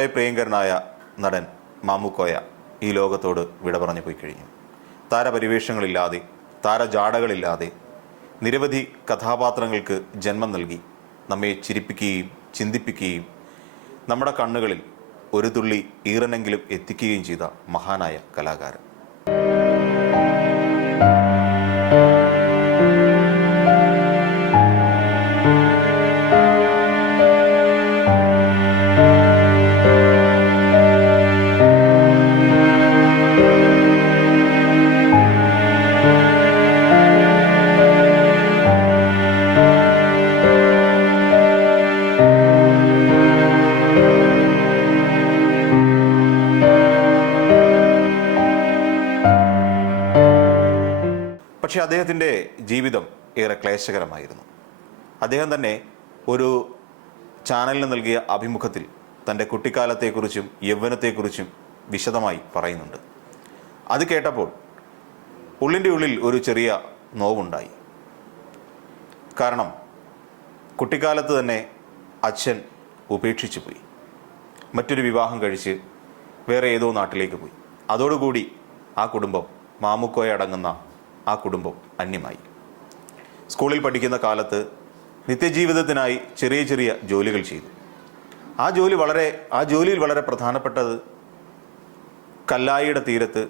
നമ്മുടെ പ്രിയങ്കരനായ നടൻ മാമുക്കോയ ഈ ലോകത്തോട് വിട പറഞ്ഞു പോയി കഴിഞ്ഞു. താരപരിവേഷങ്ങളില്ലാതെ താരജാടകളില്ലാതെ നിരവധി കഥാപാത്രങ്ങൾക്ക് ജന്മം നൽകി. നമ്മെ ചിരിപ്പിക്കുകയും ചിന്തിപ്പിക്കുകയും നമ്മുടെ കണ്ണുകളിൽ ഒരു തുള്ളി ഈറനെങ്കിലും എത്തിക്കുകയും ചെയ്ത മഹാനായ കലാകാരൻ. പക്ഷേ അദ്ദേഹത്തിന്റെ ജീവിതം ഏറെ ക്ലേശകരമായിരുന്നു. അദ്ദേഹം തന്നെ ഒരു ചാനലിന് നൽകിയ അഭിമുഖത്തിൽ തന്റെ കുട്ടിക്കാലത്തെക്കുറിച്ചും യൗവനത്തെക്കുറിച്ചും വിശദമായി പറയുന്നുണ്ട്. അത് കേട്ടപ്പോൾ ഉള്ളിന്റെ ഉള്ളിൽ ഒരു ചെറിയ നോവുണ്ടായി. കാരണം കുട്ടിക്കാലത്ത് തന്നെ അച്ഛൻ ഉപേക്ഷിച്ചു പോയി. മറ്റൊരു വിവാഹം കഴിച്ച് വേറെ ഏതോ നാട്ടിലേക്ക് പോയി. അതോടുകൂടി ആ കുടുംബം മാമുക്കോയ അടങ്ങുന്ന ആ കുടുംബം അന്യമായി. സ്കൂളിൽ പഠിക്കുന്ന കാലത്ത് നിത്യജീവിതത്തിനായി ചെറിയ ചെറിയ ജോലികൾ ചെയ്തു. ആ ജോലി വളരെ ആ ജോലിയിൽ വളരെ പ്രധാനപ്പെട്ടത് കല്ലായിയുടെ തീരത്ത്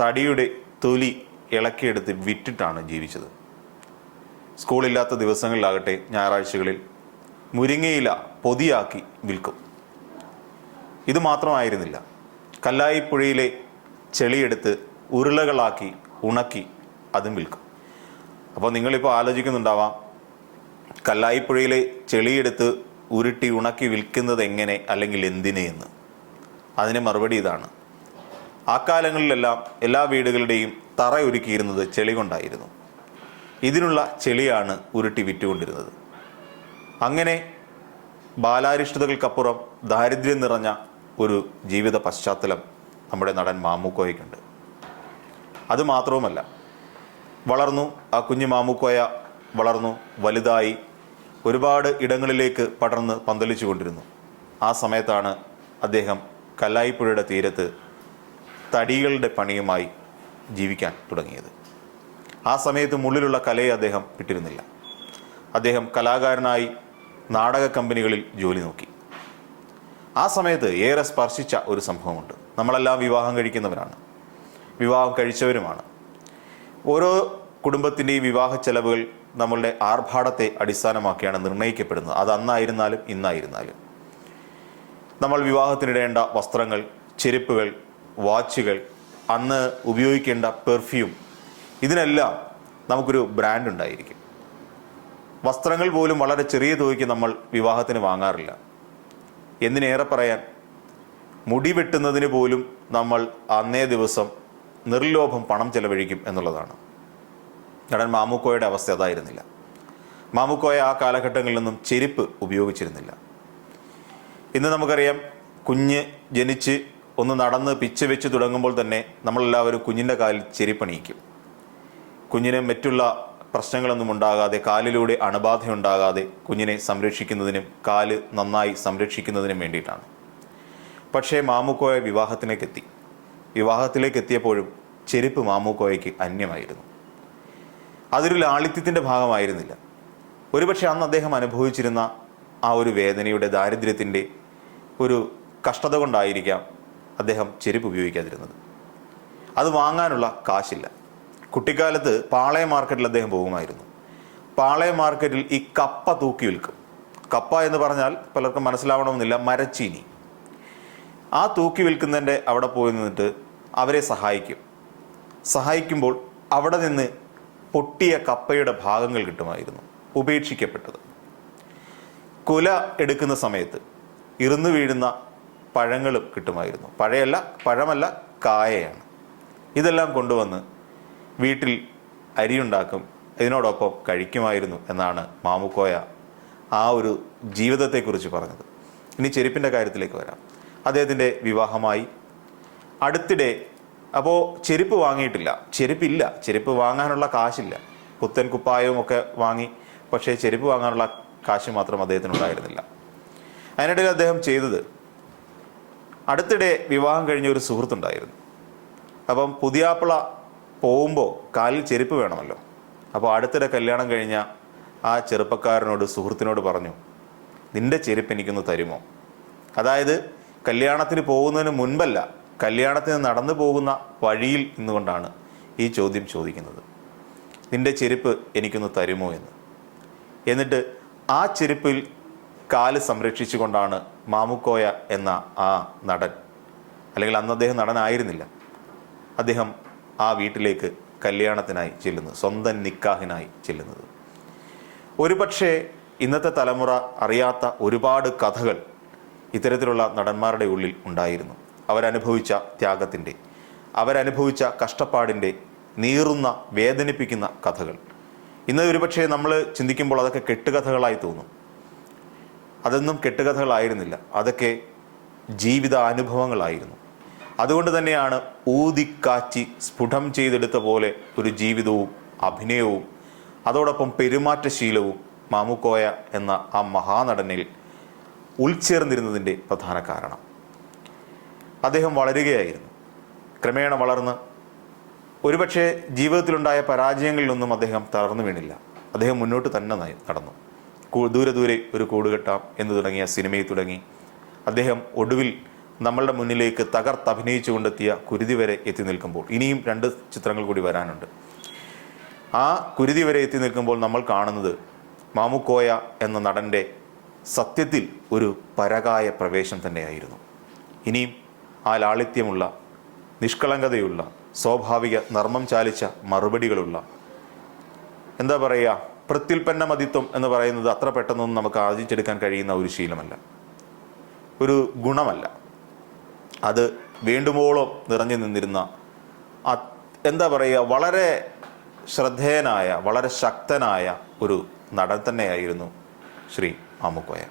തടിയുടെ തൊലി ഇളക്കിയെടുത്ത് വിറ്റിട്ടാണ് ജീവിച്ചത്. സ്കൂളില്ലാത്ത ദിവസങ്ങളിലാകട്ടെ ഞായറാഴ്ചകളിൽ മുരിങ്ങയില പൊതിയാക്കി വിൽക്കും. ഇത് മാത്രമായിരുന്നില്ല. കല്ലായി പുഴയിലെ ചെളിയെടുത്ത് ഉരുളകളാക്കി ഉണക്കി അതും വിൽക്കും. അപ്പോൾ നിങ്ങളിപ്പോൾ ആലോചിക്കുന്നുണ്ടാവാം കല്ലായിപ്പുഴയിൽ ചെളിയെടുത്ത് ഉരുട്ടി ഉണക്കി വിൽക്കുന്നത് എങ്ങനെ അല്ലെങ്കിൽ എന്തിന് എന്ന്. അതിന് മറുപടി ഇതാണ്. ആ കാലങ്ങളിലെല്ലാം എല്ലാ വീടുകളുടെയും തറ ഒരുക്കിയിരുന്നത് ചെളി കൊണ്ടായിരുന്നു. ഇതിനുള്ള ചെളിയാണ് ഉരുട്ടി വിറ്റുകൊണ്ടിരുന്നത്. അങ്ങനെ ബാലാരിഷ്ടതകൾക്കപ്പുറം ദാരിദ്ര്യം നിറഞ്ഞ ഒരു ജീവിത പശ്ചാത്തലം നമ്മുടെ നടൻ മാമുക്കോയ്ക്കുണ്ട്. അത് മാത്രവുമല്ല വളർന്നു. ആ കുഞ്ഞു മാമുക്കോയ വളർന്നു വലുതായി ഒരുപാട് ഇടങ്ങളിലേക്ക് പടർന്ന് പന്തലിച്ചു കൊണ്ടിരുന്നു ആ സമയത്താണ് അദ്ദേഹം കല്ലായിപ്പുഴയുടെ തീരത്ത് തടികളുടെ പണിയുമായി ജീവിക്കാൻ തുടങ്ങിയത്. ആ സമയത്ത് മുള്ളിലുള്ള കലയെ അദ്ദേഹം വിട്ടിരുന്നില്ല അദ്ദേഹം കലാകാരനായി നാടക കമ്പനികളിൽ ജോലി നോക്കി. ആ സമയത്ത് ഏറെ സ്പർശിച്ച ഒരു സംഭവമുണ്ട്. നമ്മളെല്ലാം വിവാഹം കഴിക്കുന്നവരാണ്. വിവാഹം കഴിച്ചവരുമാണ്. ഓരോ കുടുംബത്തിന്റെയും വിവാഹ ചെലവുകൾ നമ്മളുടെ ആർഭാടത്തെ അടിസ്ഥാനമാക്കിയാണ് നിർണയിക്കപ്പെടുന്നത്. അത് അന്നായിരുന്നാലും ഇന്നായിരുന്നാലും. നമ്മൾ വിവാഹത്തിനിടേണ്ട വസ്ത്രങ്ങൾ ചെരുപ്പുകൾ വാച്ചുകൾ അന്ന് ഉപയോഗിക്കേണ്ട പെർഫ്യൂം ഇതിനെല്ലാം നമുക്കൊരു ബ്രാൻഡ് ഉണ്ടായിരിക്കും. വസ്ത്രങ്ങൾ പോലും വളരെ ചെറിയ തുകയ്ക്ക് നമ്മൾ വിവാഹത്തിന് വാങ്ങാറില്ല. എന്തിനേറെ പറയാൻ മുടി വെട്ടുന്നതിന് പോലും നമ്മൾ അന്നേ ദിവസം നിർലോഭം പണം ചെലവഴിക്കും എന്നുള്ളതാണ്. നടൻ മാമുക്കോയുടെ അവസ്ഥ അതായിരുന്നില്ല. മാമുക്കോയ ആ കാലഘട്ടങ്ങളിൽ നിന്നും ചെരുപ്പ് ഉപയോഗിച്ചിരുന്നില്ല. ഇന്ന് നമുക്കറിയാം കുഞ്ഞ് ജനിച്ച് ഒന്ന് നടന്ന് പിച്ച് വെച്ച് തുടങ്ങുമ്പോൾ തന്നെ നമ്മളെല്ലാവരും കുഞ്ഞിന്റെ കാലിൽ ചെരിപ്പണിയിക്കും. കുഞ്ഞിന് മറ്റുള്ള പ്രശ്നങ്ങളൊന്നും ഉണ്ടാകാതെ കാലിലൂടെ അണുബാധയുണ്ടാകാതെ കുഞ്ഞിനെ സംരക്ഷിക്കുന്നതിനും കാൽ നന്നായി സംരക്ഷിക്കുന്നതിനും വേണ്ടിയിട്ടാണ്. പക്ഷേ മാമുക്കോയ വിവാഹത്തിലേക്ക് എത്തി വിവാഹത്തിലേക്ക് എത്തിയപ്പോഴും ചെരുപ്പ് മാമൂക്കോയയ്ക്ക് അന്യമായിരുന്നു. അതൊരു ലാളിത്യത്തിന്റെ ഭാഗമായിരുന്നില്ല. ഒരുപക്ഷെ അന്ന് അദ്ദേഹം അനുഭവിച്ചിരുന്ന ആ ഒരു വേദനയുടെ ദാരിദ്ര്യത്തിന്റെ ഒരു കഷ്ടത കൊണ്ടായിരിക്കാം അദ്ദേഹം ചെരുപ്പ് ഉപയോഗിക്കാതിരുന്നത്. അത് വാങ്ങാനുള്ള കാശില്ല. കുട്ടിക്കാലത്ത് പാളയം മാർക്കറ്റിൽ അദ്ദേഹം പോകുമായിരുന്നു. പാളയം മാർക്കറ്റിൽ ഈ കപ്പ തൂക്കി വിൽക്കും. കപ്പ എന്ന് പറഞ്ഞാൽ പലർക്കും മനസ്സിലാവണമെന്നില്ല മരച്ചീനി. ആ തൂക്കി വിൽക്കുന്നതിന്റെ അവിടെ പോയി നിന്നിട്ട് അവരെ സഹായിക്കും. സഹായിക്കുമ്പോൾ അവിടെ നിന്ന് പൊട്ടിയ കപ്പയുടെ ഭാഗങ്ങൾ കിട്ടുമായിരുന്നു. ഉപേക്ഷിക്കപ്പെട്ടത്. കുല എടുക്കുന്ന സമയത്ത് ഇറുന്നു വീഴുന്ന പഴങ്ങളും കിട്ടുമായിരുന്നു. പഴയല്ല പഴമല്ല കായയാണ്. ഇതെല്ലാം കൊണ്ടുവന്ന് വീട്ടിൽ അരിയുണ്ടാക്കും ഇതിനോടൊപ്പം കഴിക്കുമായിരുന്നു എന്നാണ് മാമുക്കോയ ആ ഒരു ജീവിതത്തെക്കുറിച്ച് പറഞ്ഞത്. ഇനി ചെരുപ്പിന്റെ കാര്യത്തിലേക്ക് വരാം. അദ്ദേഹത്തിന്റെ വിവാഹമായി അടുത്തിടെ അപ്പോൾ ചെരുപ്പ് വാങ്ങിയിട്ടില്ല. ചെരുപ്പില്ല. ചെരുപ്പ് വാങ്ങാനുള്ള കാശില്ല. പുത്തൻ കുപ്പായവും ഒക്കെ വാങ്ങി. പക്ഷേ ചെരുപ്പ് വാങ്ങാനുള്ള കാശ് മാത്രം അദ്ദേഹത്തിന് ഉണ്ടായിരുന്നില്ല അതിനിടയിൽ അദ്ദേഹം ചെയ്തത് അടുത്തിടെ വിവാഹം കഴിഞ്ഞ ഒരു സുഹൃത്തുണ്ടായിരുന്നു. അപ്പം പുതിയാപ്പിള പോകുമ്പോൾ കാലിൽ ചെരുപ്പ് വേണമല്ലോ. അപ്പോൾ അടുത്തിടെ കല്യാണം കഴിഞ്ഞ ആ ചെറുപ്പക്കാരനോട് സുഹൃത്തിനോട് പറഞ്ഞു നിന്റെ ചെരുപ്പ് എനിക്കൊന്ന് തരുമോ? അതായത് കല്യാണത്തിന് പോകുന്നതിന് മുൻപല്ല കല്യാണത്തിന് നടന്നു പോകുന്ന വഴിയിൽ നിന്നുകൊണ്ടാണ് ഈ ചോദ്യം ചോദിക്കുന്നത്. നിന്റെ ചെരുപ്പ് എനിക്കൊന്ന് തരുമോ എന്ന്. എന്നിട്ട് ആ ചെരുപ്പിൽ കാൽ സംരക്ഷിച്ചുകൊണ്ടാണ് മാമുക്കോയ എന്ന ആ നടൻ അല്ലെങ്കിൽ അന്ന് അദ്ദേഹം നടനായിരുന്നില്ല അദ്ദേഹം ആ വീട്ടിലേക്ക് കല്യാണത്തിനായി ചെല്ലുന്നത് സ്വന്തം നിക്കാഹിനായി ചെല്ലുന്നത്. ഒരുപക്ഷെ ഇന്നത്തെ തലമുറ അറിയാത്ത ഒരുപാട് കഥകൾ ഇത്തരത്തിലുള്ള നടന്മാരുടെ ഉള്ളിൽ ഉണ്ടായിരുന്നു. അവരനുഭവിച്ച ത്യാഗത്തിന്റെ അവരനുഭവിച്ച കഷ്ടപ്പാടിന്റെ നീറുന്ന വേദനിപ്പിക്കുന്ന കഥകൾ. ഇന്ന് ഒരുപക്ഷെ നമ്മൾ ചിന്തിക്കുമ്പോൾ അതൊക്കെ കെട്ടുകഥകളായി തോന്നും. അതൊന്നും കെട്ടുകഥകളായിരുന്നില്ല. അതൊക്കെ ജീവിത അനുഭവങ്ങളായിരുന്നു അതുകൊണ്ട് തന്നെയാണ് ഊതിക്കാച്ചി സ്ഫുടം ചെയ്തെടുത്ത പോലെ ഒരു ജീവിതവും അഭിനയവും അതോടൊപ്പം പെരുമാറ്റശീലവും മാമുക്കോയ എന്ന ആ മഹാനടനിൽ ഉൾച്ചേർന്നിരുന്നതിന്റെ പ്രധാന കാരണം. അദ്ദേഹം വളരുകയായിരുന്നു. ക്രമേണ വളർന്ന് ഒരുപക്ഷെ ജീവിതത്തിലുണ്ടായ പരാജയങ്ങളിലൊന്നും അദ്ദേഹം തളർന്നു വീണില്ല. അദ്ദേഹം മുന്നോട്ട് തന്നെ നടന്നു. ദൂരെ ദൂരെ ഒരു കൂടുകെട്ടാം എന്ന് തുടങ്ങിയ സിനിമയിൽ തുടങ്ങി. അദ്ദേഹം ഒടുവിൽ നമ്മളുടെ മുന്നിലേക്ക് തകർത്ത് അഭിനയിച്ചുകൊണ്ടെത്തിയ കുരുതി വരെ എത്തി നിൽക്കുമ്പോൾ ഇനിയും രണ്ട് ചിത്രങ്ങൾ കൂടി വരാനുണ്ട്. ആ കുരുതി വരെ എത്തി നിൽക്കുമ്പോൾ നമ്മൾ കാണുന്നത് മാമുക്കോയ എന്ന നടന്റെ സത്യത്തിൽ ഒരു പരകായ പ്രവേശം തന്നെയായിരുന്നു. ഇനിയും ആ ലാളിത്യമുള്ള നിഷ്കളങ്കതയുള്ള സ്വാഭാവിക നർമ്മം ചാലിച്ച മറുപടികളുള്ള. എന്താ പറയുക? പ്രത്യുൽപ്പന്ന മതിത്വം എന്ന് പറയുന്നത് അത്ര പെട്ടെന്നൊന്നും നമുക്ക് ആർജിച്ചെടുക്കാൻ കഴിയുന്ന ഒരു ശീലമല്ല. ഒരു ഗുണമല്ല. അത് വേണ്ടുവോളം നിറഞ്ഞു നിന്നിരുന്ന എന്താ പറയുക? വളരെ ശ്രദ്ധേയനായ വളരെ ശക്തനായ ഒരു നടൻ തന്നെയായിരുന്നു ശ്രീ മാമുക്കോയ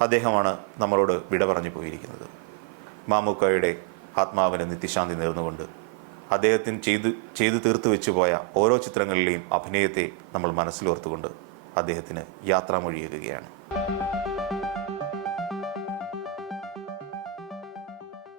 അദ്ദേഹമാണ് നമ്മളോട് വിട പറഞ്ഞു പോയിരിക്കുന്നത്. മാമുക്കോയുടെ ആത്മാവിന് നിത്യശാന്തി നേർന്നുകൊണ്ട് അദ്ദേഹത്തിന് ചെയ്തു ചെയ്തു തീർത്തു വെച്ചു പോയ ഓരോ ചിത്രങ്ങളിലെയും അഭിനയത്തെ നമ്മൾ മനസ്സിലോർത്തുകൊണ്ട് അദ്ദേഹത്തിന് യാത്രാമൊഴിയേകുകയാണ്.